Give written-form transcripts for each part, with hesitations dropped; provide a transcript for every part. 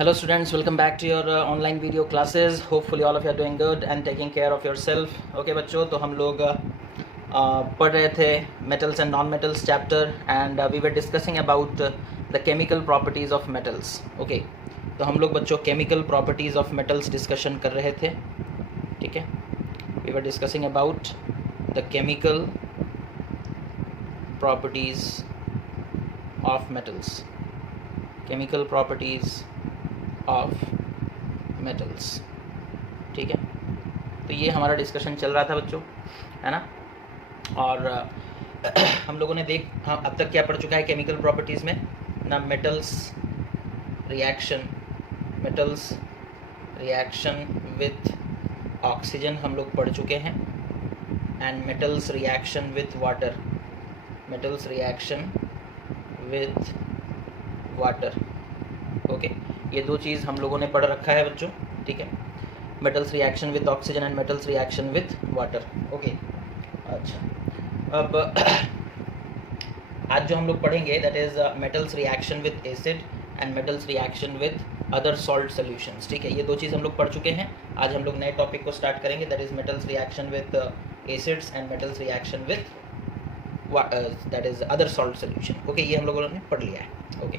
Hello students, welcome back to your online video classes. Hopefully all of you are doing good and taking care of yourself. Okay बच्चों, तो हम लोग पढ़ रहे थे metals and non-metals chapter and we were discussing about the chemical properties of metals. Okay, तो हम लोग बच्चों chemical properties of metals discussion कर रहे थे. ठीक है, we were discussing about the chemical properties of metals. Chemical properties of metals. ठीक है, तो ये हमारा डिस्कशन चल रहा था बच्चों, है ना. और हम लोगों ने अब तक क्या पढ़ चुका है केमिकल प्रॉपर्टीज़ में ना. मेटल्स रिएक्शन विथ ऑक्सीजन हम लोग पढ़ चुके हैं. And metals reaction with water. Okay, ये दो चीज़ हम लोगों ने पढ़ रखा है बच्चों. ठीक है, metals reaction with oxygen and metals reaction with water. Okay, अच्छा, अब आज जो हम लोग पढ़ेंगे that is metals reaction with acid and metals reaction with other salt solutions. ठीक है, ये दो चीज़ हम लोग पढ़ चुके हैं. आज हम लोग नए टॉपिक को स्टार्ट करेंगे that is metals reaction with acids and metals reaction with that is other salt solution. Okay, ये हम लोगों ने पढ़ लिया है. ओके,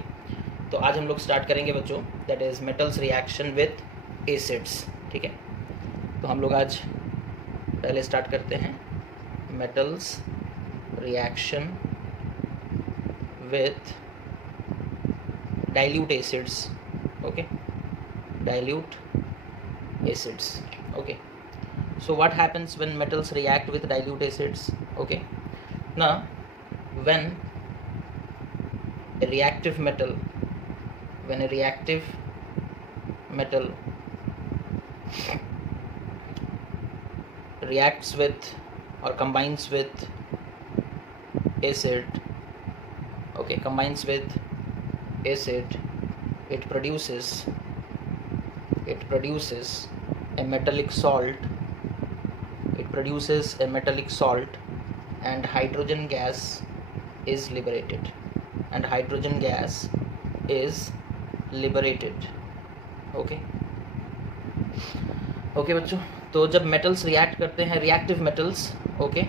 तो आज हम लोग स्टार्ट करेंगे बच्चों that is metals reaction with acids. ठीक है, तो हम लोग आज पहले स्टार्ट करते हैं metals reaction with dilute acids. Okay, dilute acids. Okay, so what happens when metals react with dilute acids? Okay, now when a reactive metal reacts with or combines with acid, okay, it produces a metallic salt. And hydrogen gas is liberated. Okay बच्चों, तो जब metals react करते हैं, reactive metals, okay,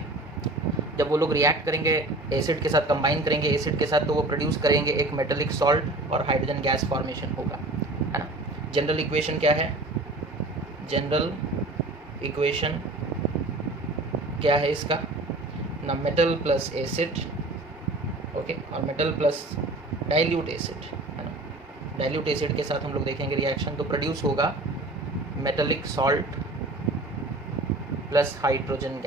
जब वो लोग react करेंगे acid के साथ, कंबाइन करेंगे एसिड के साथ, तो वो प्रोड्यूस करेंगे एक मेटेलिक सॉल्ट और हाइड्रोजन गैस फॉर्मेशन होगा, है ना. जनरल इक्वेशन क्या है? जनरल इक्वेशन क्या है इसका ना? मेटल प्लस एसिड, ओके, और मेटल प्लस डाइल्यूट एसिड, है ना. डाइल्यूट एसिड के साथ हम लोग देखेंगे रिएक्शन, तो प्रोड्यूस होगा metallic salt plus hydrogen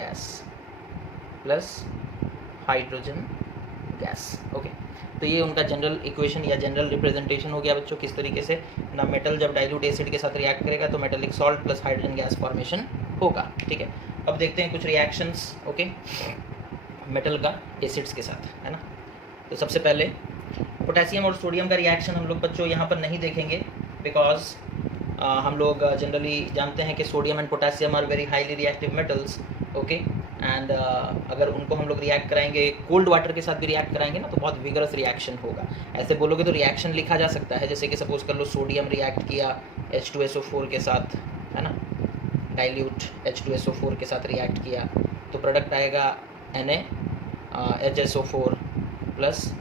gas. Okay, तो ये उनका जनरल इक्वेशन या जनरल रिप्रेजेंटेशन हो गया बच्चों. किस तरीके से ना मेटल जब डाइल्यूट एसिड के साथ रिएक्ट करेगा तो metallic salt plus hydrogen gas formation होगा. ठीक है, अब देखते हैं कुछ रिएक्शंस, ओके, मेटल का एसिड्स के साथ, है ना. तो सबसे पहले पोटेशियम और सोडियम का रिएक्शन हम लोग बच्चों यहाँ पर नहीं देखेंगे बिकॉज हम लोग जनरली जानते हैं कि sodium and potassium are very highly reactive metals. Okay, and अगर उनको हम लोग रिएक्ट कराएंगे, कोल्ड वाटर के साथ भी रिएक्ट कराएंगे ना, तो बहुत विगरस रिएक्शन होगा. ऐसे बोलोगे तो रिएक्शन लिखा जा सकता है, जैसे कि सपोज कर लो सोडियम रिएक्ट किया H2SO4 के साथ, है ना, डाइल्यूट H2SO4 के साथ रिएक्ट किया, तो प्रोडक्ट आएगा HSO4 प्लस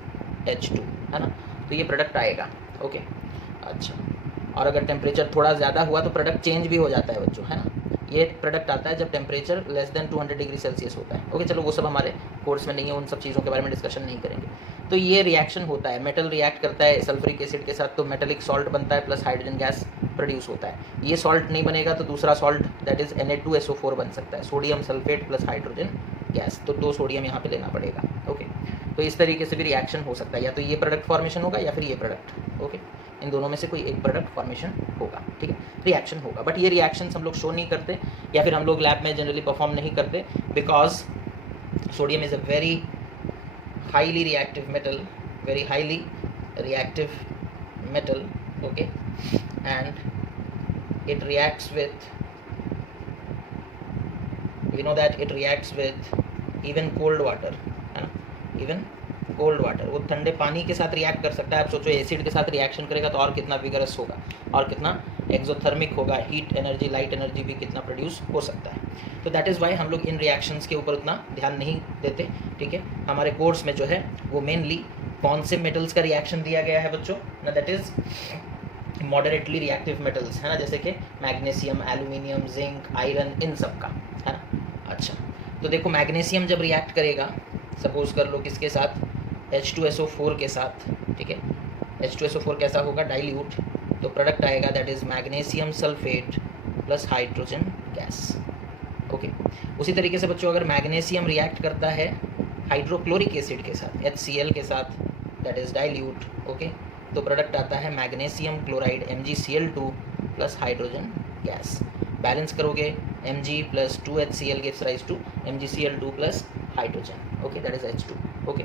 H2, है ना. तो ये प्रोडक्ट आएगा. ओके, अच्छा, और अगर टेम्परेचर थोड़ा ज़्यादा हुआ तो प्रोडक्ट चेंज भी हो जाता है बच्चों, है ना. ये प्रोडक्ट आता है जब temperature less than 200 degree Celsius होता है. ओके, चलो वो सब हमारे कोर्स में नहीं है, उन सब चीज़ों के बारे में डिस्कशन नहीं करेंगे. तो ये रिएक्शन होता है, मेटल रिएक्ट करता है सल्फ्यूरिक एसिड के साथ, तो मेटेलिक सॉल्ट बनता है प्लस हाइड्रोजन गैस प्रोड्यूस होता है. ये सॉल्ट नहीं बनेगा तो दूसरा सॉल्ट दैट इज़ Na2SO4 बन सकता है, sodium sulphate plus hydrogen gas. तो 2 सोडियम यहाँ पे लेना पड़ेगा. ओके, तो इस तरीके से भी रिएक्शन हो सकता है, या तो ये प्रोडक्ट फॉर्मेशन होगा या फिर ये प्रोडक्ट. ओके, इन दोनों में से कोई एक प्रोडक्ट फॉर्मेशन होगा. ठीक है, रिएक्शन होगा, बट ये रिएक्शंस हम लोग शो नहीं करते या फिर हम लोग लैब में जनरली परफॉर्म नहीं करते because sodium is a very highly reactive metal. Okay, and it reacts with, we know that it reacts with even cold water, even cold water, वो ठंडे पानी के साथ रिएक्ट कर सकता है। आप सोचो एसिड के साथ रिएक्शन करेगा तो और कितना विगरस होगा और कितना एक्सोथर्मिक होगा, हीट एनर्जी, लाइट एनर्जी भी कितना प्रोड्यूस हो सकता है। तो दैट इज़ वाई हम लोग इन रिएक्शंस के ऊपर उतना ध्यान नहीं देते, ठीक है। हमारे कोर्स में जो है वो मेनली कौन से मेटल्स का रिएक्शन दिया गया है बच्चों ना, that is moderately reactive metals, है ना, जैसे कि मैग्नीशियम, एल्यूमिनियम, जिंक, आयरन, इन सब का, है ना। अच्छा, तो देखो मैग्नीशियम जब रिएक्ट करेगा, सपोज कर लो किसके साथ, H2SO4 के साथ, ठीक है। H2SO4 कैसा होगा, डाइल्यूट, तो प्रोडक्ट आएगा that is magnesium sulphate plus hydrogen gas. Okay, उसी तरीके से बच्चों अगर मैग्नीशियम रिएक्ट करता है हाइड्रोक्लोरिक एसिड के साथ, HCl के साथ, दैट इज़ डाइल्यूट, ओके, तो प्रोडक्ट आता है magnesium chloride MgCl2 plus hydrogen gas. Balance करोगे Mg plus 2HCl gives rise to MgCl2 plus hydrogen, okay, that is H2, okay.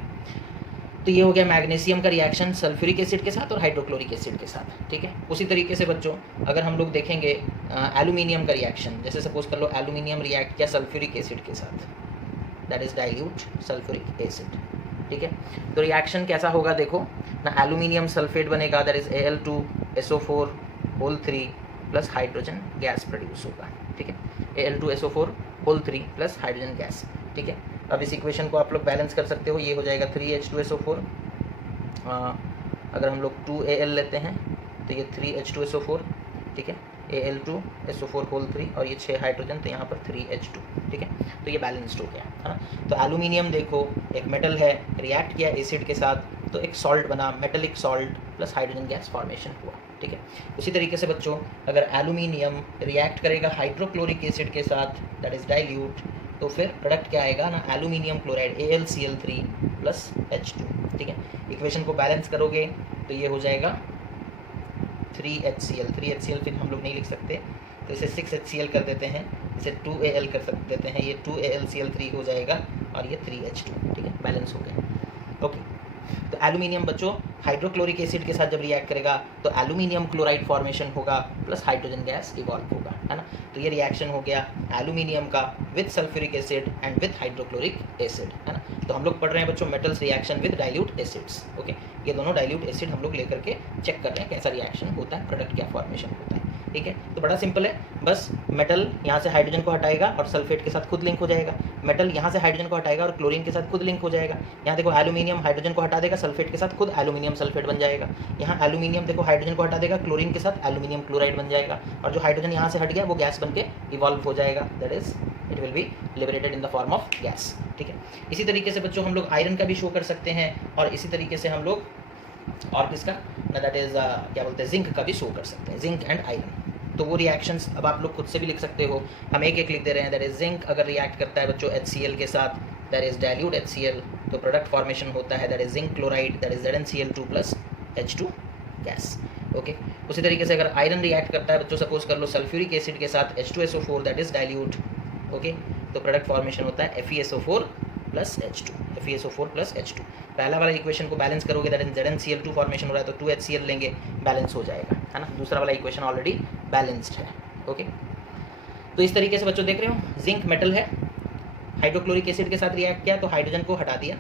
तो ये हो गया मैग्नीशियम का रिएक्शन सल्फ्यूरिक एसिड के साथ और हाइड्रोक्लोरिक एसिड के साथ, ठीक है। उसी तरीके से बच्चों अगर हम लोग देखेंगे एल्यूमिनियम का रिएक्शन, जैसे सपोज कर लो एल्यूमिनियम रिएक्ट किया सल्फ्यूरिक एसिड के साथ, that is dilute sulphuric acid, ठीक है। तो रिएक्शन कैसा होगा देखो ना, एल्यूमिनियम सल्फेट बनेगा that is Al2SO4 whole 3 plus hydrogen gas produce होगा, ठीक है। Al2SO4 whole 3 plus hydrogen gas, ठीक है। अब इस इक्वेशन को आप लोग बैलेंस कर सकते हो, ये हो जाएगा 3H2SO4, अगर हम लोग 2Al लेते हैं तो ये 3H2SO4, ठीक है, Al2SO4 होल 3 और ये 6 हाइड्रोजन, तो यहाँ पर 3H2, ठीक है। तो ये बैलेंस्ड हो गया, है ना। तो एल्यूमिनियम देखो एक मेटल है, रिएक्ट किया एसिड के साथ तो एक सॉल्ट बना, metallic salt plus hydrogen gas formation हुआ, ठीक है। उसी तरीके से बच्चों अगर एल्यूमिनियम रिएक्ट करेगा हाइड्रोक्लोरिक एसिड के साथ, दैट इज़ डाइल्यूट, तो फिर प्रोडक्ट क्या आएगा ना, aluminium chloride AlCl3 plus H2, ठीक है। इक्वेशन को बैलेंस करोगे तो ये हो जाएगा 3HCl फिर हम लोग नहीं लिख सकते तो इसे 6HCl कर देते हैं, इसे 2Al कर देते हैं, ये 2AlCl3 हो जाएगा और ये 3H2, ठीक है, बैलेंस हो गया, ओके। तो एल्यूमिनियम बच्चों हाइड्रोक्लोरिक एसिड के साथ जब रिएक्ट करेगा तो एल्यूमिनियम क्लोराइड फॉर्मेशन होगा प्लस हाइड्रोजन गैस इवॉल्व होगा, है ना। तो ये रिएक्शन हो गया एल्यूमिनियम का with sulphuric acid and with hydrochloric acid, है ना। तो हम लोग पढ़ रहे हैं बच्चों metals reaction with dilute acids, okay. ये दोनों डाइल्यूट एसिड हम लोग लेकर के चेक कर रहे हैं कैसा रिएक्शन होता है, प्रोडक्ट क्या फॉर्मेशन होता है, ठीक है। तो बड़ा सिंपल है, बस मेटल यहाँ से हाइड्रोजन को हटाएगा और सल्फेट के साथ खुद लिंक हो जाएगा, मेटल यहाँ से हाइड्रोजन को हटाएगा और क्लोरीन के साथ खुद लिंक हो जाएगा। यहाँ देखो एल्यूमिनियम हाइड्रोजन को हटा देगा, सल्फेट के साथ खुद एल्यूमिनियम सल्फेट बन जाएगा। यहाँ एल्यूमिनियम देखो हाइड्रोजन को हटा देगा, क्लोरीन के साथ एल्यूमिनियम क्लोराइड बन जाएगा और जो हाइड्रोजन यहाँ से हट गया वो गैस बन के इवॉल्व हो जाएगा, that is it will be liberated in the form of gas, ठीक है। इसी तरीके से बच्चों हम लोग आयरन का भी शो कर सकते हैं और इसी तरीके से हम लोग और किसका ना, दैट इज क्या बोलते हैं, जिंक का भी शो कर सकते हैं, जिंक एंड आयरन। तो वो रिएक्शंस अब आप लोग खुद से भी लिख सकते हो, हम एक एक लिख दे रहे हैं। दैट इज जिंक अगर रिएक्ट करता है बच्चों HCl के साथ, दैट इज डाइल्यूट HCl, तो प्रोडक्ट फॉर्मेशन होता है that is zinc chloride, that is ZnCl2 plus H2 gas, okay. उसी तरीके से अगर आयरन रिएक्ट करता है बच्चों, सपोज कर लो सल्फ्यूरिक एसिड के साथ H2SO4 that is dilute, okay, तो प्रोडक्ट फॉर्मेशन होता है FeSO4 plus H2, FeSO4 plus H2। पहला वाला इक्वेशन को बैलेंस करोगे दैट इज ZnCl2 फॉर्मेशन हो रहा है तो 2HCl लेंगे, बैलेंस हो जाएगा, है ना। दूसरा वाला इक्वेशन ऑलरेडी बैलेंस्ड है, ओके। तो इस तरीके से बच्चों देख रहे हो, जिंक मेटल है, हाइड्रोक्लोरिक एसिड के साथ रिएक्ट किया तो हाइड्रोजन को हटा दिया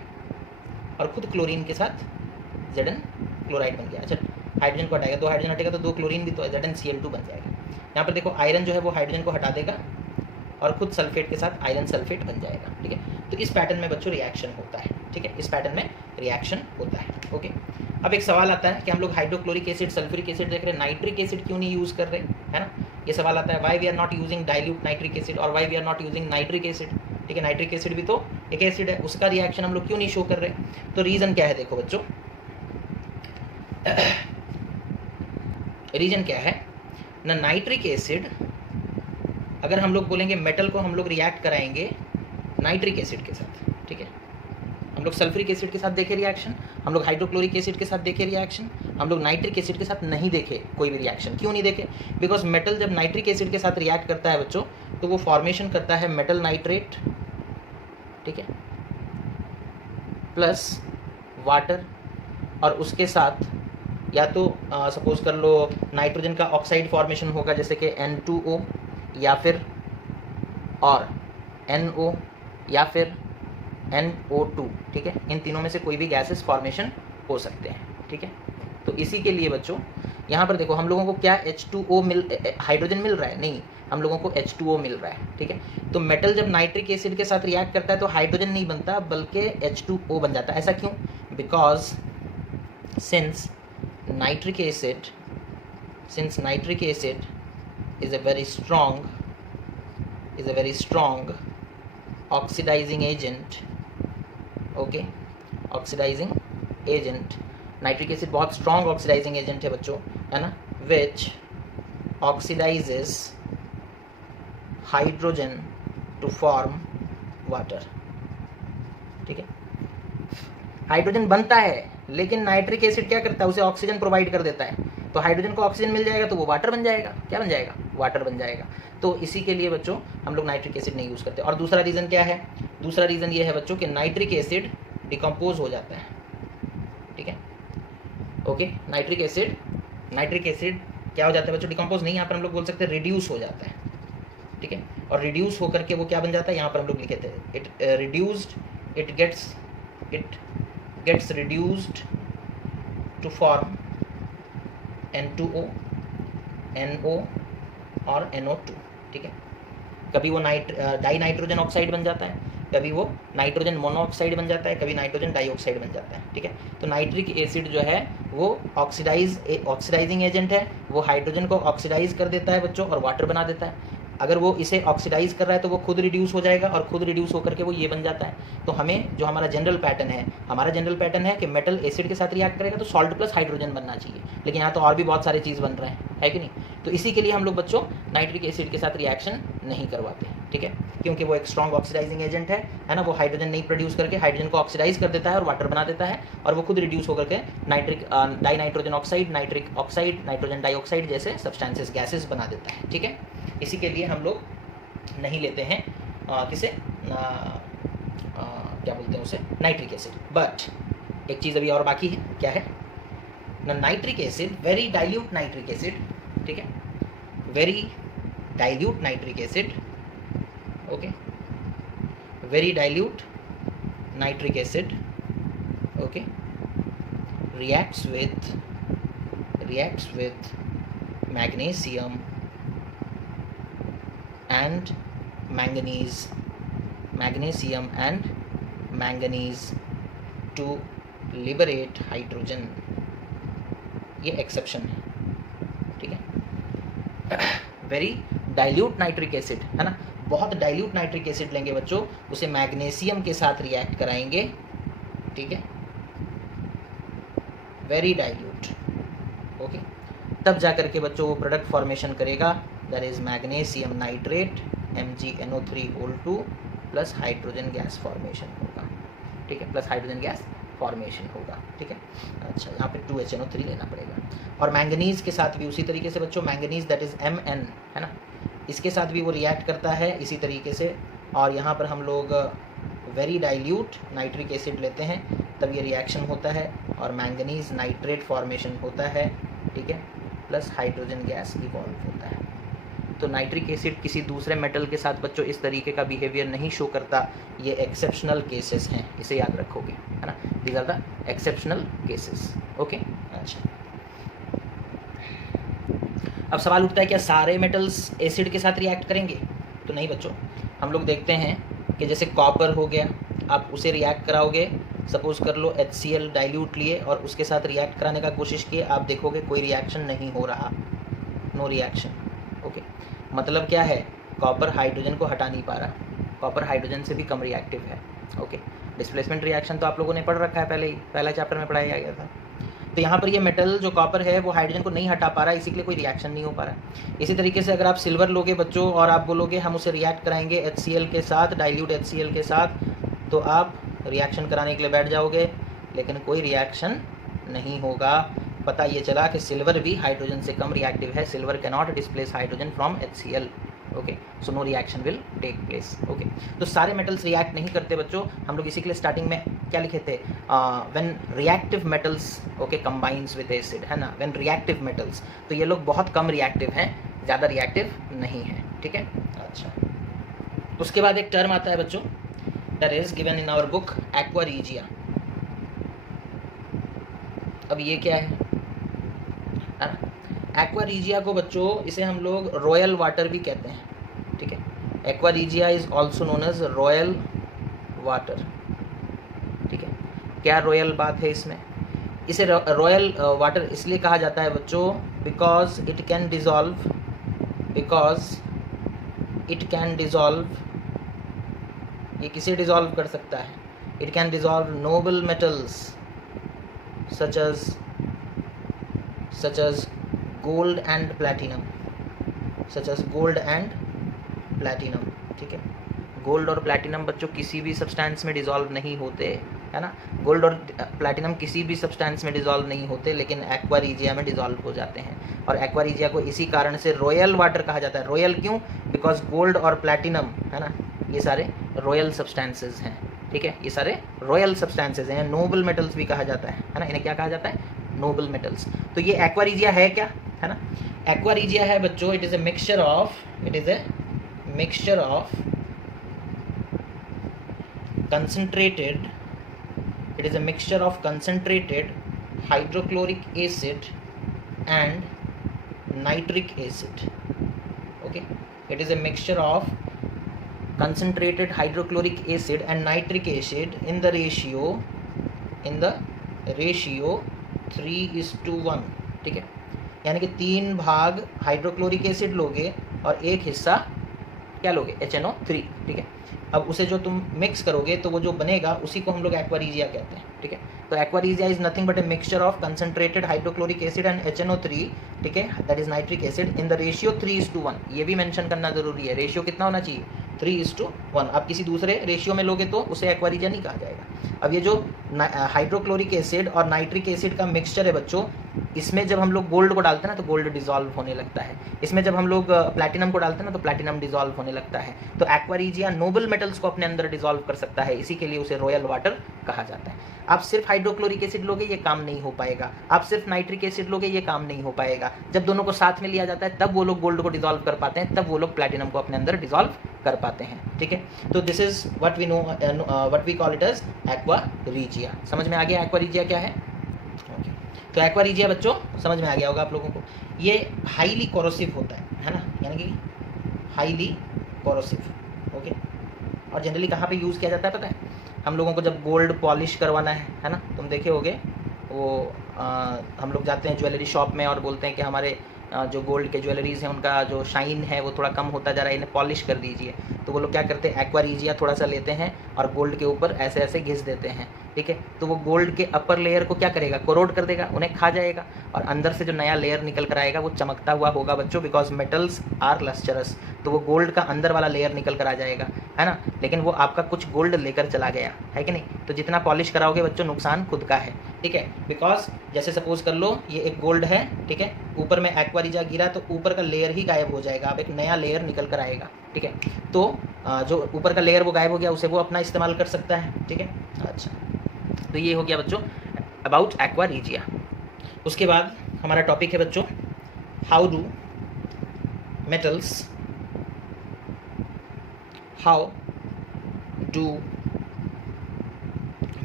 और खुद क्लोरीन के साथ Zn क्लोराइड बन गया। अच्छा, हाइड्रोजन को हटाएगा, 2 हाइड्रोजन हटेगा तो 2 क्लोरीन भी तो ZnCl2 बन जाएगा। यहाँ पर देखो आयरन जो है वो हाइड्रोजन को हटा देगा और खुद सल्फेट के साथ आयरन सल्फेट बन जाएगा, ठीक है। तो इस पैटर्न में बच्चों रिएक्शन होता है, ठीक है, इस पैटर्न में रिएक्शन होता है, ओके। अब एक सवाल आता है कि हम लोग हाइड्रोक्लोरिक एसिड सल्फ्यूरिक एसिड देख रहे हैं, नाइट्रिक एसिड क्यों नहीं यूज़ कर रहे, है ना। ये सवाल आता है, why we are not using dilute nitric acid और why we are not using nitric acid, ठीक है। नाइट्रिक एसिड भी तो एक एसिड है, उसका रिएक्शन हम लोग क्यों नहीं शो कर रहे। तो रीज़न क्या है देखो बच्चों, रीजन क्या है ना, नाइट्रिक एसिड अगर हम लोग बोलेंगे मेटल को हम लोग रिएक्ट कराएंगे नाइट्रिक एसिड के साथ, ठीक है। हम लोग सल्फ्यूरिक एसिड के साथ देखे रिएक्शन, हम लोग हाइड्रोक्लोरिक एसिड के साथ देखे रिएक्शन, हम लोग नाइट्रिक एसिड के साथ नहीं देखे कोई भी रिएक्शन। क्यों नहीं देखे, बिकॉज मेटल जब नाइट्रिक एसिड के साथ रिएक्ट करता है बच्चों तो वो फॉर्मेशन करता है मेटल नाइट्रेट, ठीक है, प्लस वाटर, और उसके साथ या तो सपोज कर लो नाइट्रोजन का ऑक्साइड फॉर्मेशन होगा जैसे कि N2O या फिर और NO या फिर NO2, ठीक है। इन तीनों में से कोई भी गैसेस फॉर्मेशन हो सकते हैं, ठीक है। तो इसी के लिए बच्चों यहाँ पर देखो हम लोगों को क्या H2O हाइड्रोजन मिल रहा है, नहीं, हम लोगों को H2O मिल रहा है, ठीक है। तो मेटल जब नाइट्रिक एसिड के साथ रिएक्ट करता है तो हाइड्रोजन नहीं बनता बल्कि H2O बन जाता है। ऐसा क्यों? Because since nitric acid is a very strong oxidizing agent, okay, oxidizing agent, nitric acid बहुत स्ट्रॉन्ग ऑक्सीडाइजिंग एजेंट है बच्चों, है ना, which oxidizes hydrogen to form water, ठीक है। हाइड्रोजन बनता है लेकिन नाइट्रिक एसिड क्या करता है, उसे ऑक्सीजन प्रोवाइड कर देता है, तो हाइड्रोजन को ऑक्सीजन मिल जाएगा तो वो वाटर बन जाएगा। क्या बन जाएगा? वाटर बन जाएगा। तो इसी के लिए बच्चों हम लोग नाइट्रिक एसिड नहीं यूज़ करते। और दूसरा रीज़न क्या है? दूसरा रीज़न ये है बच्चों कि नाइट्रिक एसिड डिकम्पोज हो जाता है, ठीक है, ओके। नाइट्रिक एसिड क्या हो जाता है बच्चों? डिकम्पोज नहीं, यहाँ पर हम लोग बोल सकते हैं रिड्यूस हो जाता है, ठीक है। और रिड्यूस होकर के वो क्या बन जाता है, यहाँ पर हम लोग लिखे थे it gets reduced to form N2O, NO और NO2, ठीक है। कभी वो डाई नाइट्रोजन ऑक्साइड बन जाता है, कभी वो नाइट्रोजन मोनोऑक्साइड बन जाता है, कभी नाइट्रोजन डाइऑक्साइड बन जाता है, ठीक है। तो नाइट्रिक एसिड जो है वो ऑक्सीडाइजिंग एजेंट है, वो हाइड्रोजन को ऑक्सीडाइज कर देता है बच्चों और वाटर बना देता है। अगर वो इसे ऑक्सीडाइज कर रहा है तो वो खुद रिड्यूस हो जाएगा और खुद रिड्यूस होकर के वो ये बन जाता है। तो हमें जो हमारा जनरल पैटर्न है कि मेटल एसिड के साथ रिएक्ट करेगा तो सॉल्ट प्लस हाइड्रोजन बनना चाहिए, लेकिन यहाँ तो और भी बहुत सारे चीज़ बन रहे हैं, है कि नहीं। तो इसी के लिए हम लोग बच्चों नाइट्रिक एसिड के साथ रिएक्शन नहीं करवाते, ठीक है, क्योंकि वो एक स्ट्रॉन्ग ऑक्सीडाइजिंग एजेंट है ना। वो हाइड्रोजन नहीं प्रोड्यूस करके हाइड्रोजन को ऑक्सीडाइज कर देता है और वाटर बना देता है, और वो खुद रिड्यूस होकर के die nitrogen oxide, nitric oxide, nitrogen dioxide जैसे सब्सटेंसेस, गैसेस बना देता है, ठीक है। इसी के लिए हम लोग नहीं लेते हैं किसे क्या बोलते हैं उसे, नाइट्रिक एसिड। बट एक चीज़ अभी और बाकी है, क्या है ना, nitric acid, very dilute nitric acid, ठीक है, very dilute nitric acid, okay, very dilute nitric acid, okay, reacts with magnesium and manganese to liberate hydrogen। ये एक्सेप्शन है, ठीक है। वेरी डाइल्यूट नाइट्रिक एसिड है ना, बहुत डाइल्यूट नाइट्रिक एसिड लेंगे बच्चों, उसे मैग्नीशियम के साथ रिएक्ट कराएंगे, ठीक है, वेरी डाइल्यूट, ओके, तब जा करके बच्चों वो प्रोडक्ट फॉर्मेशन करेगा, that is magnesium nitrate MgNO3 plus hydrogen gas formation होगा, ठीक है, प्लस हाइड्रोजन गैस फॉर्मेशन होगा, ठीक है। अच्छा, यहाँ पे 2HNO3 लेना पड़ेगा। और मैंगनीज के साथ भी उसी तरीके से बच्चों, मैंगनीज दैट इज Mn है ना, इसके साथ भी वो रिएक्ट करता है इसी तरीके से। और यहाँ पर हम लोग वेरी डाइल्यूट नाइट्रिक एसिड लेते हैं, तब ये रिएक्शन होता है और मैंगनीज नाइट्रेट फॉर्मेशन होता है, ठीक है, प्लस हाइड्रोजन गैस इवॉल्व होता है। तो नाइट्रिक एसिड किसी दूसरे मेटल के साथ बच्चों इस तरीके का बिहेवियर नहीं शो करता, ये एक्सेप्शनल केसेस हैं, इसे याद रखोगे, है ना, these are the exceptional cases, okay. अच्छा, अब सवाल उठता है क्या सारे मेटल्स एसिड के साथ रिएक्ट करेंगे? तो नहीं बच्चों, हम लोग देखते हैं कि जैसे कॉपर हो गया, आप उसे रिएक्ट कराओगे, सपोज कर लो HCl डाइल्यूट लिए और उसके साथ रिएक्ट कराने का कोशिश किए, आप देखोगे कोई रिएक्शन नहीं हो रहा, नो रिएक्शन, ओके। मतलब क्या है, कॉपर हाइड्रोजन को हटा नहीं पा रहा, कॉपर हाइड्रोजन से भी कम रिएक्टिव है, ओके। डिस्प्लेसमेंट रिएक्शन तो आप लोगों ने पढ़ रखा है, पहले ही पहला चैप्टर में पढ़ाया गया था। तो यहाँ पर ये मेटल जो कॉपर है वो हाइड्रोजन को नहीं हटा पा रहा है, इसी के लिए कोई रिएक्शन नहीं हो पा रहा है। इसी तरीके से अगर आप सिल्वर लोगे बच्चों और आप बोलोगे हम उसे रिएक्ट कराएंगे HCl के साथ, डाइल्यूट HCl के साथ, तो आप रिएक्शन कराने के लिए बैठ जाओगे, लेकिन कोई रिएक्शन नहीं होगा। पता ये चला कि सिल्वर भी हाइड्रोजन से कम रिएक्टिव है, silver can not displace hydrogen from HCl, okay, so no reaction will take place, okay. तो सारे मेटल्स रिएक्ट नहीं करते बच्चों, हम लोग इसी के लिए स्टार्टिंग में क्या लिखे थे, when reactive metals, okay, combines with acid, है ना, व्हेन रिएक्टिव मेटल्स, तो ये लोग बहुत कम रिएक्टिव हैं, ज़्यादा रिएक्टिव नहीं है, ठीक है। अच्छा, उसके बाद एक टर्म आता है बच्चों that is given in our book aqua regia. अब ये क्या है ना, एक्वा रीजिया को बच्चों इसे हम लोग रॉयल वाटर भी कहते हैं, ठीक है। Aqua regia is also known as royal water, ठीक है। क्या रॉयल बात है इसमें, इसे रॉयल वाटर इसलिए कहा जाता है बच्चों बिकॉज इट कैन डिजॉल्व, ये किसे डिजॉल्व कर सकता है, it can dissolve noble metals such as gold and platinum, ठीक है। गोल्ड और प्लैटिनम बच्चों किसी भी सब्सटेंस में डिजॉल्व नहीं होते, है ना। गोल्ड और प्लैटिनम किसी भी सब्सटेंस में डिजॉल्व नहीं होते, लेकिन एक्वा रीजिया में डिजॉल्व हो जाते हैं। और एक्वा रीजिया को इसी कारण से रॉयल वाटर कहा जाता है। रॉयल क्यों, बिकॉज गोल्ड और प्लैटिनम, है ना, ये सारे रॉयल सब्सटेंसेज हैं, ठीक है। ये सारे रॉयल सब्सटेंसेज हैं। नोबल मेटल्स भी कहा जाता है ना, इन्हें क्या कहा जाता है, नोबल मेटल्स। तो ये एक्वा रीजिया है क्या, है ना। एक्वा रीजिया है बच्चों, it is a mixture of concentrated hydrochloric acid and nitric acid. Okay, it is a mixture of concentrated hydrochloric acid and nitric acid in the ratio 3:1, ठीक है। यानी कि 3 भाग हाइड्रोक्लोरिक एसिड लोगे और 1 हिस्सा क्या लोगे, HNO3, ठीक है। अब उसे जो तुम मिक्स करोगे तो वो जो बनेगा उसी को हम लोग एक्वा रीजिया कहते हैं, ठीक है। तो aqua regia is nothing but a mixture of concentrated hydrochloric acid and HNO3, ठीक है, that is nitric acid in the ratio 3:1। ये भी मेंशन करना जरूरी है, रेशियो कितना होना चाहिए, 3:1। आप किसी दूसरे रेशियो में लोगे तो उसे एक्वा रीजिया नहीं कहा जाएगा। अब ये जो हाइड्रोक्लोरिक एसिड और नाइट्रिक एसिड का मिक्सचर है बच्चों, इसमें जब हम लोग गोल्ड को डालते हैं ना तो गोल्ड डिजॉल्व होने लगता है, इसमें जब हम लोग प्लैटिनम को डालते हैं ना तो प्लैटिनम डिजॉल्व होने लगता है। तो एक्वा रीजिया नोबल मेटल्स को अपने अंदर डिजॉल्व कर सकता है, इसी के लिए उसे रॉयल वाटर कहा जाता है। आप सिर्फ हाइड्रोक्लोरिक एसिड लोगे ये काम नहीं हो पाएगा, आप सिर्फ नाइट्रिक एसिड लोगे ये काम नहीं हो पाएगा। जब दोनों को साथ में लिया जाता है तब वो लोग गोल्ड को डिजॉल्व कर पाते हैं, तब वो लोग प्लैटिनम को अपने अंदर डिजॉल्व कर पाते हैं, ठीक है। तो this is what we know, what we call it as aqua regia. समझ में आ गया एक्वा रीजिया क्या है। तो एक्वा रीजिया बच्चों समझ में आ गया होगा आप लोगों को। ये हाईली कोरोसिव होता है ना, यानी कि हाईली कोरोसिव, ओके। और जनरली कहाँ पे यूज़ किया जाता है पता है, हम लोगों को जब गोल्ड पॉलिश करवाना है ना, तुम देखे होगे वो हम लोग जाते हैं ज्वेलरी शॉप में और बोलते हैं कि हमारे जो गोल्ड के ज्वेलरीज़ हैं उनका जो शाइन है वो थोड़ा कम होता जा रहा है, इन्हें पॉलिश कर दीजिए। तो वो लोग क्या करते हैं, एक्वा रीजिया थोड़ा सा लेते हैं और गोल्ड के ऊपर ऐसे ऐसे घिस देते हैं, ठीक है। तो वो गोल्ड के अपर लेयर को क्या करेगा, कोरोड कर देगा, उन्हें खा जाएगा, और अंदर से जो नया लेयर निकल कर आएगा वो चमकता हुआ होगा बच्चों, बिकॉज मेटल्स आर लस्टरस। तो वो गोल्ड का अंदर वाला लेयर निकल कर आ जाएगा, है ना, लेकिन वो आपका कुछ गोल्ड लेकर चला गया है कि नहीं। तो जितना पॉलिश कराओगे बच्चों नुकसान खुद का है, ठीक है। बिकॉज जैसे सपोज कर लो ये एक गोल्ड है, ठीक है, ऊपर में एक्वा रीजिया गिरा तो ऊपर का लेयर ही गायब हो जाएगा, अब एक नया लेयर निकल कर आएगा, ठीक है। तो जो ऊपर का लेयर वो गायब हो गया उसे वो अपना इस्तेमाल कर सकता है, ठीक है। अच्छा, तो ये हो गया बच्चों अबाउट एक्वा रीजिया। उसके बाद हमारा टॉपिक है बच्चों how do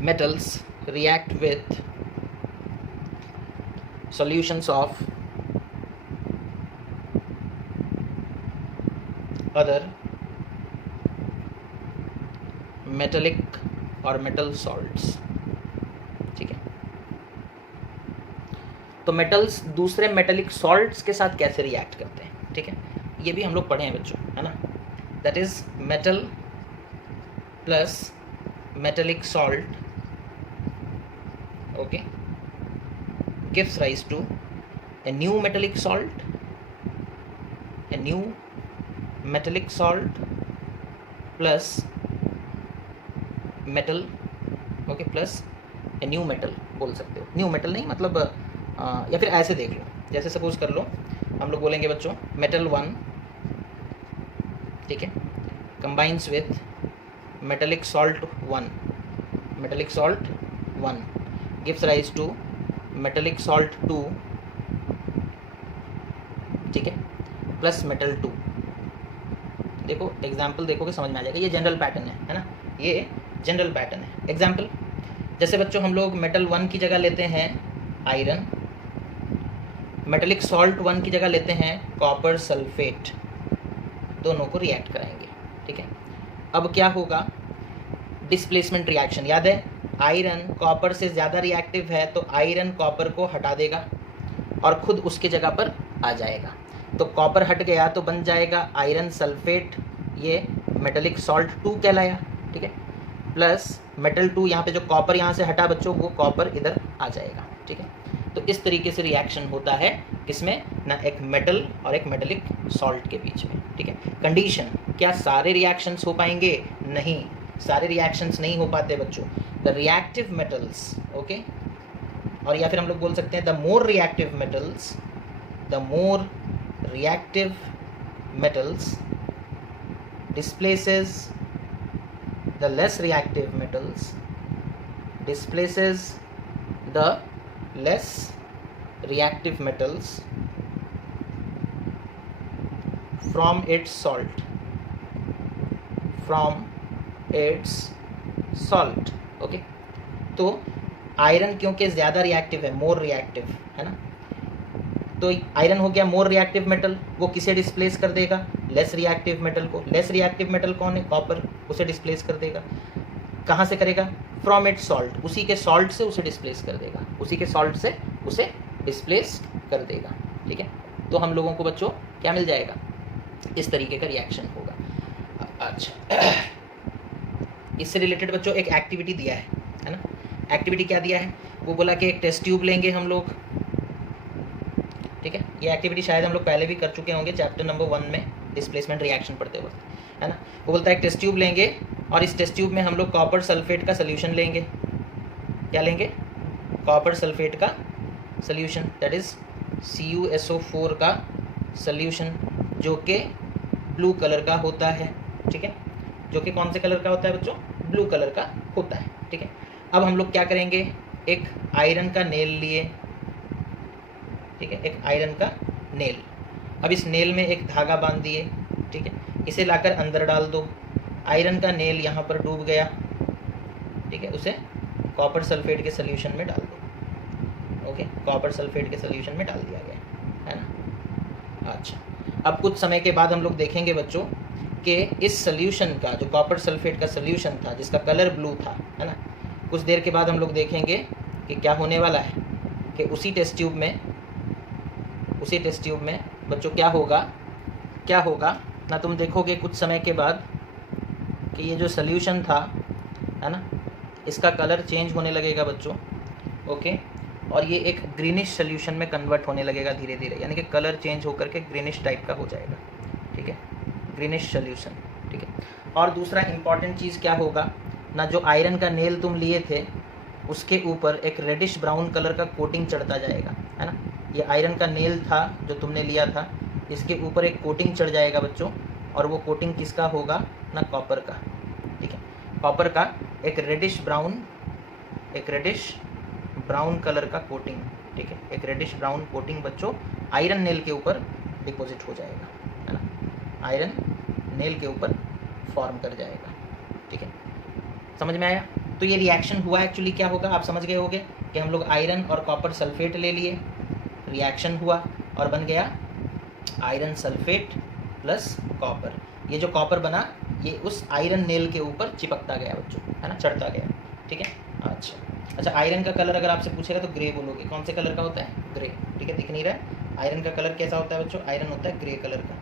metals react with solutions of other metallic और metal salts, ठीक है। तो मेटल्स दूसरे मेटेलिक सॉल्ट्स के साथ कैसे रिएक्ट करते हैं, ठीक है, ये भी हम लोग पढ़े हैं बच्चों, है ना। That is metal plus metallic salt, okay, gives rise to a new metallic salt plus metal, okay, plus a new metal बोल सकते हो। न्यू मेटल नहीं मतलब या फिर ऐसे देख लो, जैसे सपोज कर लो हम लोग बोलेंगे बच्चों मेटल 1, ठीक है, combines with metallic salt 1 gives rise to metallic salt 2, ठीक है, प्लस मेटल 2। देखो एग्जाम्पल देखोगे समझ में आ जाएगा, ये जनरल पैटर्न है ना। ये जनरल पैटर्न है। एग्जाम्पल, जैसे बच्चों हम लोग मेटल 1 की जगह लेते हैं आयरन, मेटेलिक सॉल्ट 1 की जगह लेते हैं कॉपर सल्फेट, दोनों को रिएक्ट कराएंगे। ठीक है, अब क्या होगा, डिस्प्लेसमेंट रिएक्शन। याद है आयरन कॉपर से ज़्यादा रिएक्टिव है तो आयरन कॉपर को हटा देगा और खुद उसके जगह पर आ जाएगा। तो कॉपर हट गया तो बन जाएगा आयरन सल्फेट, ये मेटेलिक सॉल्ट 2 कहलाया। ठीक है, प्लस मेटल 2, यहाँ पे जो कॉपर यहाँ से हटा बच्चों वो कॉपर इधर आ जाएगा। ठीक है, तो इस तरीके से रिएक्शन होता है किसमें ना, एक मेटल और एक मेटेलिक सॉल्ट के बीच में। ठीक है, कंडीशन, क्या सारे रिएक्शंस हो पाएंगे? नहीं, सारे रिएक्शंस नहीं हो पाते बच्चों। द रिएक्टिव मेटल्स, ओके, और या फिर हम लोग बोल सकते हैं the more reactive metals, the more reactive metals displaces the less reactive metals, displaces the less reactive metals from its salt, from its salt। Okay, तो आयरन क्योंकि ज़्यादा रिएक्टिव है, मोर रिएक्टिव है ना, तो आयरन हो गया मोर रिएक्टिव मेटल, वो किसे डिस्प्लेस कर देगा? लेस रिएक्टिव मेटल को। लेस रिएक्टिव मेटल कौन है? कॉपर, उसे डिस्प्लेस कर देगा। कहाँ से करेगा? फ्रॉम इट सॉल्ट, उसी के सॉल्ट से उसे डिस्प्लेस कर देगा, उसी के सॉल्ट से उसे डिस्प्लेस कर देगा। ठीक है, तो हम लोगों को बच्चों क्या मिल जाएगा? इस तरीके का रिएक्शन होगा। अच्छा, इससे रिलेटेड बच्चों एक एक्टिविटी दिया है ना। एक्टिविटी क्या दिया है? वो बोला कि एक टेस्ट ट्यूब लेंगे हम लोग। ठीक है, ये एक्टिविटी शायद हम लोग पहले भी कर चुके होंगे चैप्टर नंबर 1 में डिस्प्लेसमेंट रिएक्शन पढ़ते वक्त, है ना। वो बोलता है एक टेस्ट ट्यूब लेंगे और इस टेस्ट ट्यूब में हम लोग कॉपर सल्फेट का सोल्यूशन लेंगे। क्या लेंगे? कॉपर सल्फेट का सोल्यूशन, दैट इज़ CuSO4 का सोल्यूशन, जो कि ब्लू कलर का होता है। ठीक है, जो कि कौन से कलर का होता है बच्चों? ब्लू कलर का होता है। ठीक है, अब हम लोग क्या करेंगे, एक आयरन का नेल लिए। ठीक है, एक आयरन का नेल, अब इस नेल में एक धागा बांध दिए। ठीक है, इसे लाकर अंदर डाल दो। आयरन का नेल यहाँ पर डूब गया। ठीक है, उसे कॉपर सल्फेट के सोल्यूशन में डाल दो। ओके, कॉपर सल्फेट के सोल्यूशन में डाल दिया गया है ना। अच्छा, अब कुछ समय के बाद हम लोग देखेंगे बच्चों कि इस सोल्यूशन का, जो कॉपर सल्फेट का सोल्यूशन था जिसका कलर ब्लू था, है ना, कुछ देर के बाद हम लोग देखेंगे कि क्या होने वाला है, कि उसी टेस्ट ट्यूब में बच्चों क्या होगा ना, तुम देखोगे कुछ समय के बाद कि ये जो सोल्यूशन था, है ना, इसका कलर चेंज होने लगेगा बच्चों। ओके, और ये एक ग्रीनिश सोल्यूशन में कन्वर्ट होने लगेगा धीरे धीरे, यानी कि कलर चेंज होकर के ग्रीनिश टाइप का हो जाएगा। ठीक है, ग्रीनिश सोल्यूशन। ठीक है, और दूसरा इंपॉर्टेंट चीज़ क्या होगा ना, जो आयरन का नेल तुम लिए थे उसके ऊपर एक रेडिश ब्राउन कलर का कोटिंग चढ़ता जाएगा, है ना। ये आयरन का नेल था जो तुमने लिया था, इसके ऊपर एक कोटिंग चढ़ जाएगा बच्चों, और वो कोटिंग किसका होगा ना, कॉपर का। ठीक है, कॉपर का एक रेडिश ब्राउन कलर का कोटिंग। ठीक है, एक रेडिश ब्राउन कोटिंग बच्चों आयरन नेल के ऊपर डिपॉजिट हो जाएगा, है ना, आयरन नेल के ऊपर फॉर्म कर जाएगा। ठीक है, समझ में आया? तो ये रिएक्शन हुआ, एक्चुअली क्या होगा आप समझ गए होगे कि हम लोग आयरन और कॉपर सल्फेट ले लिए, रिएक्शन हुआ और बन गया आयरन सल्फेट प्लस कॉपर। ये जो कॉपर बना ये उस आयरन नेल के ऊपर चिपकता गया बच्चों, है ना, चढ़ता गया। ठीक है, अच्छा, आयरन का कलर अगर आपसे पूछेगा तो ग्रे बोलोगे। कौन से कलर का होता है? ग्रे। ठीक है, दिख नहीं रहा है। आयरन का कलर कैसा होता है बच्चों? आयरन होता है ग्रे कलर का।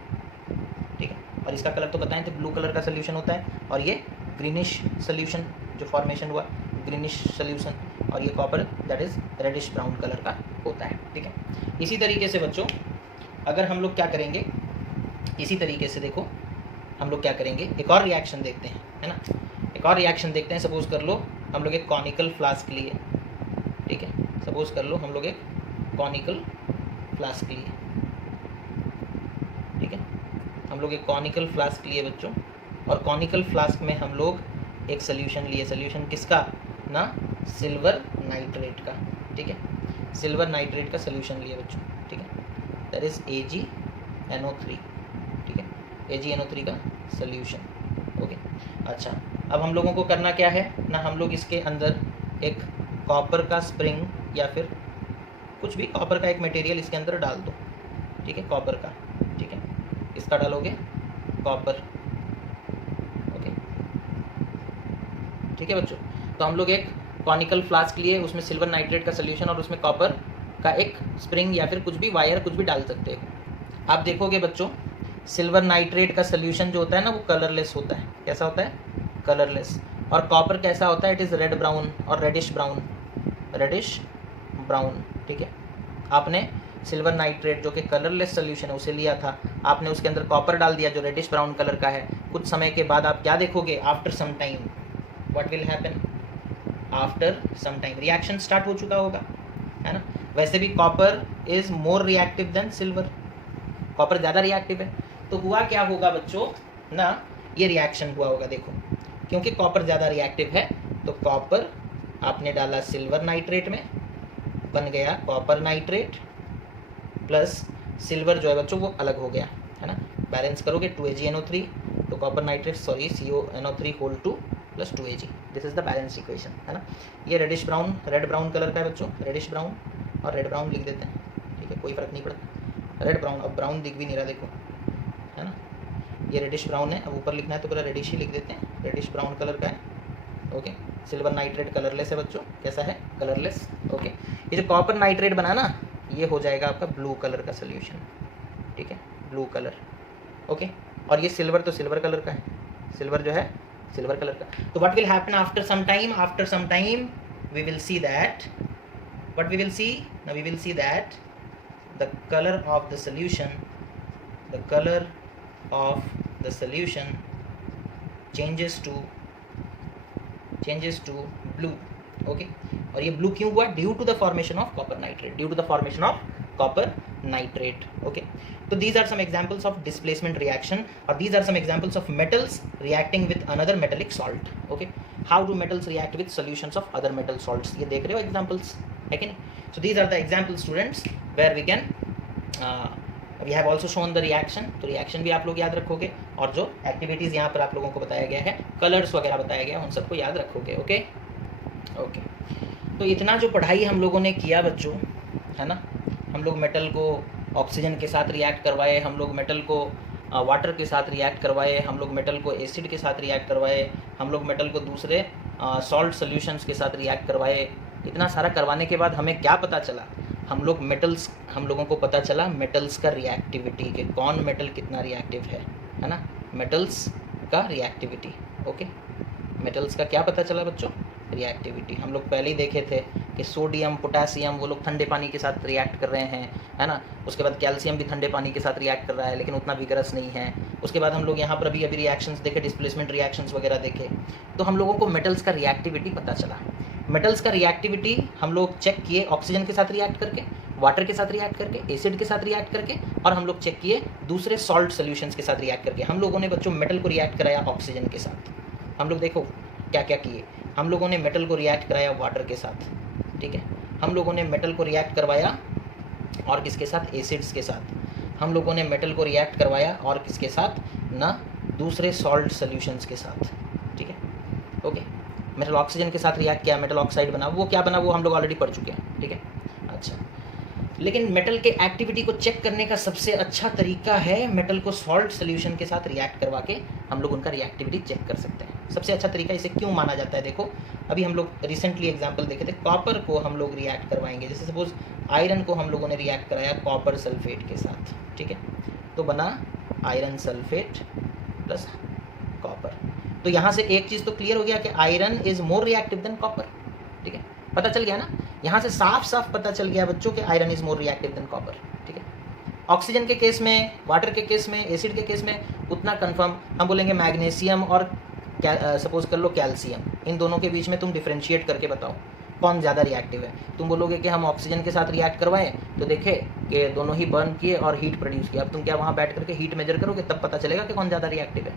ठीक है, और इसका कलर तो बताएं तो ब्लू कलर का सोल्यूशन होता है, और ये ग्रीनिश सोल्यूशन जो फॉर्मेशन हुआ, ग्रीनिश सोल्यूशन, और ये copper that is reddish brown colour का होता है। ठीक है, इसी तरीके से बच्चों अगर हम लोग क्या करेंगे, इसी तरीके से देखो हम लोग क्या करेंगे, एक और रिएक्शन देखते हैं, है ना, एक और रिएक्शन देखते हैं। सपोज कर लो हम लोग एक कॉनिकल फ्लास्क लिए। ठीक है, सपोज कर लो हम लोग एक कॉनिकल फ्लास्क लिए। ठीक है, हम लोग एक कॉनिकल फ्लास्क लिए बच्चों, और कॉनिकल फ्लास्क में हम लोग एक सोल्यूशन लिए। सोल्यूशन किसका ना, सिल्वर नाइट्रेट का। ठीक है, सिल्वर नाइट्रेट का सोल्यूशन लिए बच्चों। ठीक है, दैट इज़ AgNO3। ठीक है, AgNO3 का सोल्यूशन। ओके, अच्छा, अब हम लोगों को करना क्या है ना, हम लोग इसके अंदर एक कॉपर का स्प्रिंग या फिर कुछ भी कॉपर का एक मटेरियल इसके अंदर डाल दो, ठीक है, कॉपर का, ठीक है, इसका डालोगे कॉपर, ओके, ठीक है बच्चों। तो हम लोग एक कॉनिकल फ्लास्क लिए, उसमें सिल्वर नाइट्रेट का सोल्यूशन और उसमें कॉपर का एक स्प्रिंग या फिर कुछ भी वायर कुछ भी डाल सकते हो। आप देखोगे बच्चों सिल्वर नाइट्रेट का सोल्यूशन जो होता है ना वो कलरलेस होता है। कैसा होता है? कलरलेस। और कॉपर कैसा होता है? इट इज़ रेड ब्राउन और रेडिश ब्राउन, रेडिश ब्राउन, ठीक है। आपने सिल्वर नाइट्रेट जो कि कलरलेस सोल्यूशन है उसे लिया था, आपने उसके अंदर कॉपर डाल दिया जो रेडिश ब्राउन कलर का है। कुछ समय के बाद आप क्या देखोगे? After some time what will happen? After some time reaction start हो चुका होगा, है ना। वैसे भी copper is more reactive than silver, copper ज़्यादा रिएक्टिव है। तो हुआ क्या होगा बच्चों ना, ये रिएक्शन हुआ होगा, देखो, क्योंकि कॉपर ज़्यादा रिएक्टिव है तो कॉपर आपने डाला सिल्वर नाइट्रेट में, बन गया कॉपर नाइट्रेट प्लस सिल्वर जो है बच्चों वो अलग हो गया, है ना। बैलेंस करोगे 2AgNO3 तो copper nitrate sorry CONO3 whole 2 plus 2Ag, this is the balance equation, है ना। ये reddish brown, red brown colour का है बच्चों, रेडिश ब्राउन और रेड ब्राउन लिख देते हैं, ठीक है, कोई फर्क नहीं पड़ता। रेड ब्राउन, अब ब्राउन दिख भी नहीं रहा, देखो, है ना। ये रेडिश ब्राउन है, अब ऊपर लिखना है तो पूरा रेडिश ही लिख देते हैं, रेडिश ब्राउन कलर का है, ओके। सिल्वर नाइट्रेट कलरलेस है बच्चों, कैसा है? Colourless, okay. ये जो कॉपर नाइट्रेट बना ना, ये हो जाएगा आपका ब्लू कलर का सोल्यूशन, ठीक है, ब्लू कलर, ओके। और ये सिल्वर तो सिल्वर कलर का है, सिल्वर जो है सिल्वर कलर का। तो what will happen after some time? After some time we will see that, what we will see? Now we will see that the color of the solution, the color of the solution changes to blue, okay। और ये blue क्यों हुआ? Due to the formation of copper nitrate, due to the formation of copper nitrate, okay. तो these are some examples of displacement reaction or these are some examples of metals reacting with another metallic salt, okay। how do metals react with solutions of other metal salts? ये देख रहे हो examples है कि नहीं? So these are the examples students where we can we have also shown the reaction, तो reaction भी आप लोग याद रखोगे और जो activities यहाँ पर आप लोगों को बताया गया है, colors वगैरह बताया गया, उन सबको याद रखोगे, ओके ओके। तो इतना जो पढ़ाई हम लोगों ने किया बच्चों, है ना, हम लोग मेटल को ऑक्सीजन के साथ रिएक्ट करवाए, हम लोग मेटल को वाटर के साथ रिएक्ट करवाए, हम लोग मेटल को एसिड के साथ रिएक्ट करवाए, हम लोग मेटल को दूसरे सॉल्ट सोल्यूशंस के साथ रिएक्ट करवाए। इतना सारा करवाने के बाद हमें क्या पता चला? हम लोगों को पता चला मेटल्स का रिएक्टिविटी, कि कौन मेटल कितना रिएक्टिव है ना, मेटल्स का रिएक्टिविटी, ओके। मेटल्स का क्या पता चला बच्चों? रिएक्टिविटी। हम लोग पहले ही देखे थे कि सोडियम, पोटेशियम वो लोग ठंडे पानी के साथ रिएक्ट कर रहे हैं, है ना। उसके बाद कैल्शियम भी ठंडे पानी के साथ रिएक्ट कर रहा है लेकिन उतना विगरस नहीं है। उसके बाद हम लोग यहाँ पर अभी रिएक्शंस देखे, डिस्प्लेसमेंट रिएक्शंस वगैरह देखे, तो हम लोगों को मेटल्स का रिएक्टिविटी पता चला। मेटल्स का रिएक्टिविटी हम लोग चेक किए ऑक्सीजन के साथ रिएक्ट करके, वाटर के साथ रिएक्ट करके, एसिड के साथ रिएक्ट करके, और हम लोग चेक किए दूसरे सॉल्ट सोल्यूशंस के साथ रिएक्ट करके। हम लोगों ने बच्चों मेटल को रिएक्ट कराया ऑक्सीजन के साथ। हम लोग देखो क्या क्या किए, हम लोगों ने मेटल को रिएक्ट कराया वाटर के साथ, ठीक है। हम लोगों ने मेटल को रिएक्ट करवाया और किसके साथ? एसिड्स के साथ। हम लोगों ने मेटल को रिएक्ट करवाया और किसके साथ? ना दूसरे सॉल्ट सोल्यूशंस के साथ, ठीक है, ओके। मेटल ऑक्सीजन के साथ रिएक्ट किया, मेटल ऑक्साइड बना, वो क्या बना वो हम लोग ऑलरेडी पढ़ चुके हैं, ठीक है। अच्छा, लेकिन मेटल के एक्टिविटी को चेक करने का सबसे अच्छा तरीका है मेटल को सॉल्ट सोल्यूशन के साथ रिएक्ट करवा के हम लोग उनका रिएक्टिविटी चेक कर सकते हैं। सबसे अच्छा तरीका इसे क्यों माना जाता है? देखो, अभी हम लोग रिसेंटली एग्जांपल देखे थे, कॉपर को हम लोग रिएक्ट करवाएंगे, जैसे सपोज आयरन को हम लोगों ने रिएक्ट कराया कॉपर सल्फेट के साथ, ठीक है, तो बना आयरन सल्फेट प्लस कॉपर। तो यहाँ से एक चीज़ तो क्लियर हो गया कि iron is more reactive than copper, ठीक है, पता चल गया ना। यहाँ से साफ साफ पता चल गया बच्चों कि iron is more reactive than copper, ठीक है। ऑक्सीजन के केस में, वाटर के केस में, एसिड के केस में उतना कंफर्म हम बोलेंगे मैग्नीशियम और सपोज कर लो कैल्शियम, इन दोनों के बीच में तुम डिफ्रेंशिएट करके बताओ कौन ज़्यादा रिएक्टिव है। तुम बोलोगे कि हम ऑक्सीजन के साथ रिएक्ट करवाएं तो देखे कि दोनों ही बर्न किए और हीट प्रोड्यूस किया। अब तुम क्या वहाँ बैठ करके हीट मेजर करोगे? तब पता चलेगा कि कौन ज़्यादा रिएक्टिव है।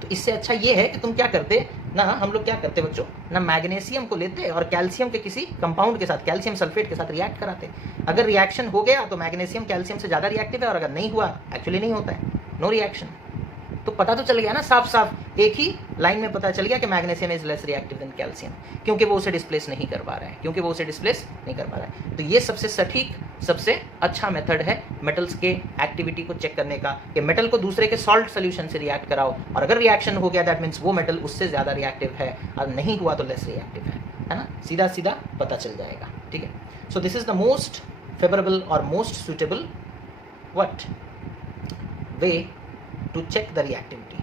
तो इससे अच्छा ये है कि तुम क्या करते ना, हम लोग क्या करते बच्चों ना, मैग्नीशियम को लेते और कैल्शियम के किसी कंपाउंड के साथ, कैल्शियम सल्फेट के साथ रिएक्ट कराते। अगर रिएक्शन हो गया तो मैग्नीशियम कैल्शियम से ज़्यादा रिएक्टिव है, और अगर नहीं हुआ, एक्चुअली नहीं होता है, नो रिएक्शन। तो पता तो चल गया ना, साफ साफ एक ही लाइन में पता चल गया कि magnesium is less reactive than calcium, क्योंकि वो उसे डिस्प्लेस नहीं कर पा रहा है, तो ये सबसे सटीक, सबसे अच्छा मेथड है मेटल्स के एक्टिविटी को चेक करने का, कि मेटल को दूसरे के सॉल्ट सोल्यूशन से रिएक्ट कराओ, और अगर रिएक्शन हो गया दैट मीन्स वो मेटल उससे ज़्यादा रिएक्टिव है, और नहीं हुआ तो लेस रिएक्टिव है ना, सीधा सीधा पता चल जाएगा। ठीक है, so this is the most favourable और most suitable what way to check the reactivity,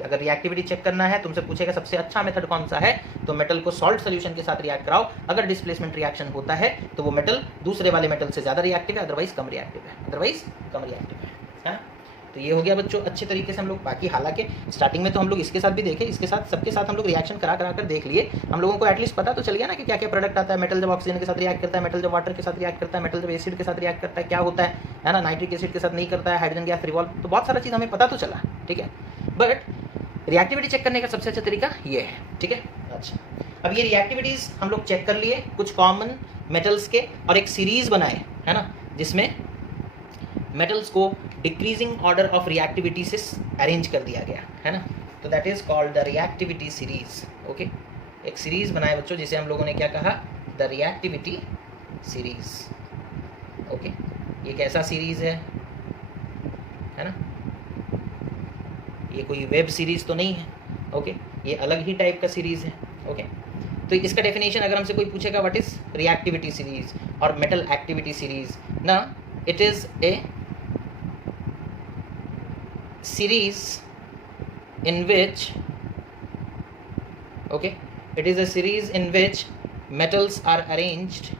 अगर रिएक्टिविटी चेक करना है, तुमसे पूछेगा सबसे अच्छा मेथड कौन सा है, तो मेटल को सॉल्ट सोल्यूशन के साथ रिएक्ट कराओ, अगर डिस्प्लेसमेंट रिएक्शन होता है तो वो मेटल दूसरे वाले मेटल से ज़्यादा रिएक्टिव है, अदरवाइज कम रिएक्टिव है। तो ये हो गया बच्चों अच्छे तरीके से हम लोग, बाकी हालांकि स्टार्टिंग में तो हम लोग इसके साथ भी देखे, इसके साथ सबके साथ हम लोग रिएक्शन करा कर देख लिए, हम लोगों को एटलीस्ट पता तो चल गया ना कि क्या क्या प्रोडक्ट आता है, मेटल जब ऑक्सीजन के साथ रिएक्ट करता है, मेटल जब वाटर के साथ रिएक्ट करता है, मेटल जब एसिड के साथ रिएक्ट करता है क्या होता है ना, नाइट्रिक एसिड के साथ नहीं करता है, हाइड्रोजन गैस रिवॉल्व, तो बहुत सारा चीज़ हमें पता तो चला। ठीक है, बट रिएक्टिविटी चेक करने का सबसे अच्छा तरीका ये है। ठीक है, अच्छा, अब ये रिएक्टिविटीज़ हम लोग चेक कर लिए कुछ कॉमन मेटल्स के, और एक सीरीज बनाए है ना, जिसमें मेटल्स को डिक्रीजिंग ऑर्डर ऑफ रिएक्टिविटी से अरेंज कर दिया गया है ना, तो that is called the reactivity series. Okay, एक सीरीज बनाए बच्चों जिसे हम लोगों ने क्या कहा, द रिएक्टिविटी सीरीज। ओके, ये कैसा सीरीज है ना, ये कोई वेब सीरीज तो नहीं है। ओके, ये अलग ही टाइप का सीरीज है। ओके, तो इसका डेफिनेशन अगर हमसे कोई पूछेगा व्हाट इज रिएक्टिविटी सीरीज और मेटल एक्टिविटी सीरीज ना, it is a series in which it is a series in which metals are arranged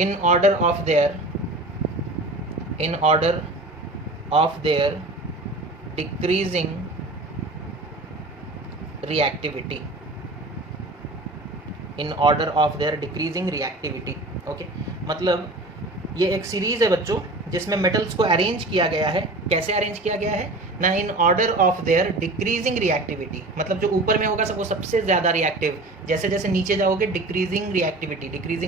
in order of their decreasing reactivity, okay, मतलब ये एक सीरीज है बच्चों जिसमें मेटल्स को arrange किया गया है। कैसे अरेंज किया गया है ना, in order of their decreasing reactivity, मतलब जो ऊपर में होगा सब वो सबसे ज़्यादा रिएक्टिव, जैसे जैसे नीचे जाओगे डिक्रीजिंग रिएक्टिविटी डिक्रीज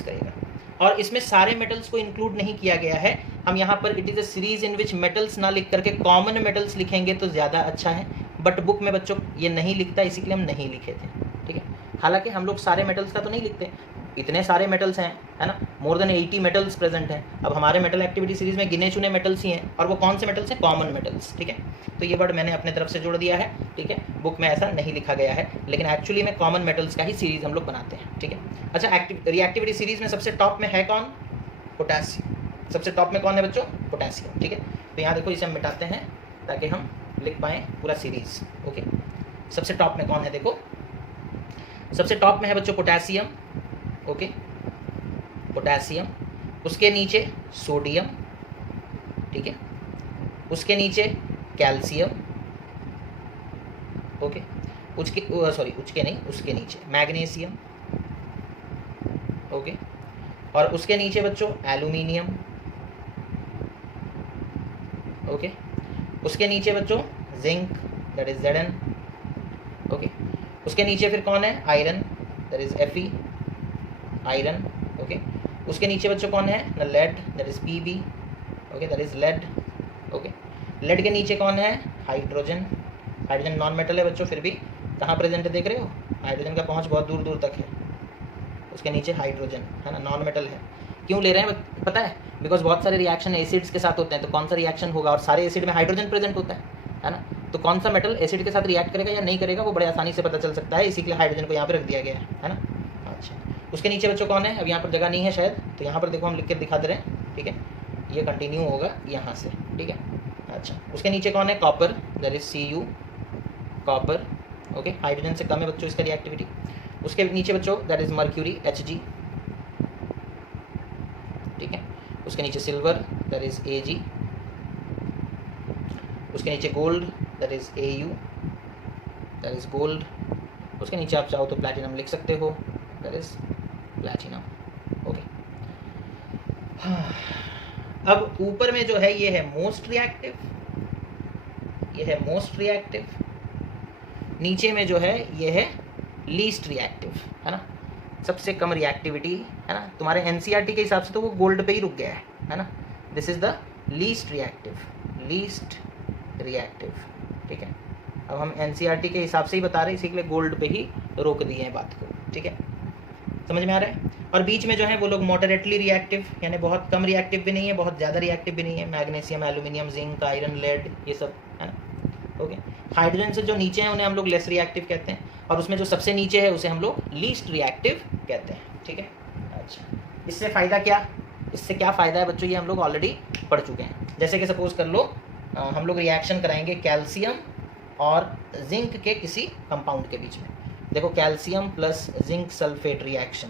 करेगा। और इसमें सारे मेटल्स को इंक्लूड नहीं किया गया है, हम यहाँ पर it is a series in which metals ना लिख करके कॉमन मेटल्स लिखेंगे तो ज़्यादा अच्छा है, बट बुक में बच्चों ये नहीं लिखता, इसीलिए हम नहीं लिखे थे। ठीक है, हालांकि हम लोग सारे मेटल्स का तो नहीं लिखते, इतने सारे मेटल्स हैं है ना, मोर देन 80 मेटल्स प्रेजेंट हैं। अब हमारे मेटल एक्टिविटी सीरीज में गिने चुने मेटल्स ही हैं, और वो कौन से मेटल्स हैं, कॉमन मेटल्स। ठीक है, तो ये वर्ड मैंने अपने तरफ से जोड़ दिया है। ठीक है, बुक में ऐसा नहीं लिखा गया है, लेकिन एक्चुअली में कॉमन मेटल्स का ही सीरीज हम लोग बनाते हैं। ठीक है, अच्छा, रिएक्टिविटी सीरीज में सबसे टॉप में है कौन, पोटेशियम। सबसे टॉप में कौन है बच्चों, पोटेशियम। ठीक है, तो यहाँ देखो इसे हम मिटाते हैं ताकि हम लिख पाएँ पूरा सीरीज। ओके, सबसे टॉप में कौन है, देखो सबसे टॉप में है बच्चों पोटेशियम। ओके, पोटेशियम, उसके नीचे सोडियम। ठीक है, उसके नीचे कैल्शियम। ओके, उसके नीचे मैग्नीशियम। ओके, और उसके नीचे बच्चों एल्यूमिनियम। ओके, उसके नीचे बच्चों zinc, that is Zn। Okay, उसके नीचे फिर कौन है, iron, that is Fe, iron. Okay, उसके नीचे बच्चों कौन है ना, lead, that is Pb। Okay, that is lead. Okay, lead के नीचे कौन है, हाइड्रोजन। हाइड्रोजन नॉन मेटल है बच्चों, फिर भी कहाँ प्रेजेंट है देख रहे हो, हाइड्रोजन का पहुँच बहुत दूर दूर तक है, उसके नीचे हाइड्रोजन है ना, नॉन मेटल है। क्यों ले रहे हैं पता है, बिकॉज बहुत सारे रिएक्शन एसिड्स के साथ होते हैं, तो कौन सा रिएक्शन होगा, और सारे एसिड में हाइड्रोजन प्रेजेंट होता है ना, तो कौन सा मेटल एसिड के साथ रिएक्ट करेगा या नहीं करेगा वो बड़े आसानी से पता चल सकता है, इसी के लिए हाइड्रोजन को यहाँ पे रख दिया गया है ना। अच्छा, उसके नीचे बच्चों कौन है, अब यहाँ पर जगह नहीं है शायद, तो यहाँ पर देखो हम लिख के दिखा दे रहे हैं। ठीक है, ये कंटिन्यू होगा यहाँ से। ठीक है, अच्छा, उसके नीचे कौन है, copper, that is Cu, copper. Okay, hydrogen से कम है बच्चों इसका रिएक्टिविटी। उसके नीचे बच्चों दैट इज मर्क्यूरी, Hg। ठीक है, उसके नीचे सिल्वर, दैट इज Ag। उसके नीचे gold, that is Au, that is gold. उसके नीचे आप चाहो तो प्लैटिनम लिख सकते हो, दैट इज प्लैटिनम। ओके, अब ऊपर में जो है ये है मोस्ट रिएक्टिव, ये है मोस्ट रिएक्टिव, नीचे में जो है ये है लीस्ट रिएक्टिव है ना। सबसे कम रिएक्टिविटी, है ना, तुम्हारे एनसीईआरटी के हिसाब से तो वो गोल्ड पे ही रुक गया है ना। This is the least reactive, ठीक है। अब हम एनसीईआरटी के हिसाब से ही बता रहे हैं, इसी के लिए गोल्ड पे ही रोक दिए हैं बात को, ठीक है, समझ में आ रहा है। और बीच में जो है वो लोग मॉडरेटली रिएक्टिव, यानी बहुत कम रिएक्टिव भी नहीं है, बहुत ज़्यादा रिएक्टिव भी नहीं है, magnesium, aluminium, zinc, iron, lead, ये सब, है ना। ओके, हाइड्रोजन से जो नीचे हैं उन्हें हम लोग लेस रिएक्टिव कहते हैं, और उसमें जो सबसे नीचे है उसे हम लोग लीस्ट रिएक्टिव कहते हैं, ठीक है। अच्छा, इससे फ़ायदा क्या, इससे क्या फ़ायदा है बच्चों, ये हम लोग ऑलरेडी पढ़ चुके हैं। जैसे कि सपोज कर लो हम लोग रिएक्शन कराएंगे कैल्शियम और जिंक के किसी कंपाउंड के बीच में। देखो calcium plus zinc sulphate reaction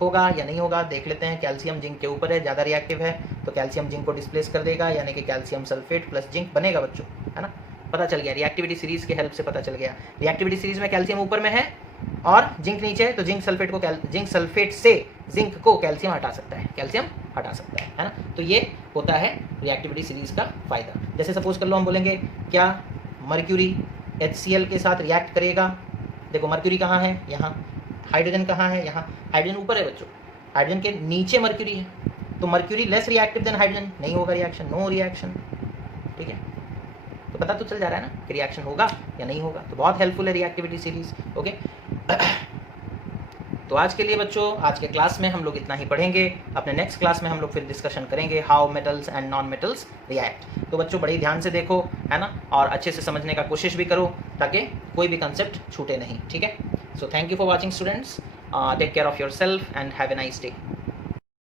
होगा या नहीं होगा, देख लेते हैं। कैल्शियम जिंक के ऊपर है, ज़्यादा रिएक्टिव है, तो कैल्शियम जिंक को डिस्प्लेस कर देगा, यानी कि कैल्शियम सल्फेट प्लस जिंक बनेगा बच्चों, है ना। पता चल गया, रिएक्टिविटी सीरीज़ के हेल्प से पता चल गया। रिएक्टिविटी सीरीज़ में कैल्शियम ऊपर में है और जिंक नीचे है, तो जिंक सल्फेट से जिंक को कैल्शियम हटा सकता है ना। तो ये होता है रिएक्टिविटी सीरीज़ का फ़ायदा। जैसे सपोज कर लो हम बोलेंगे क्या मर्क्यूरी HCl के साथ रिएक्ट करेगा। देखो मर्क्यूरी कहाँ है, यहाँ, हाइड्रोजन कहाँ है, यहाँ, हाइड्रोजन ऊपर है बच्चों, हाइड्रोजन के नीचे मर्क्यूरी है, तो mercury less reactive than hydrogen, नहीं होगा रिएक्शन, नो रिएक्शन, ठीक है। तो पता तो चल जा रहा है ना कि रिएक्शन होगा या नहीं होगा, तो बहुत हेल्पफुल है रिएक्टिविटी सीरीज, ओके। तो आज के लिए बच्चों, आज के क्लास में हम लोग इतना ही पढ़ेंगे। अपने नेक्स्ट क्लास में हम लोग फिर डिस्कशन करेंगे how metals and non metals react. तो बच्चों बड़ी ध्यान से देखो, है ना, और अच्छे से समझने का कोशिश भी करो ताकि कोई भी कंसेप्ट छूटे नहीं, ठीक है। So thank you for watching students, take care of yourself and have a nice day.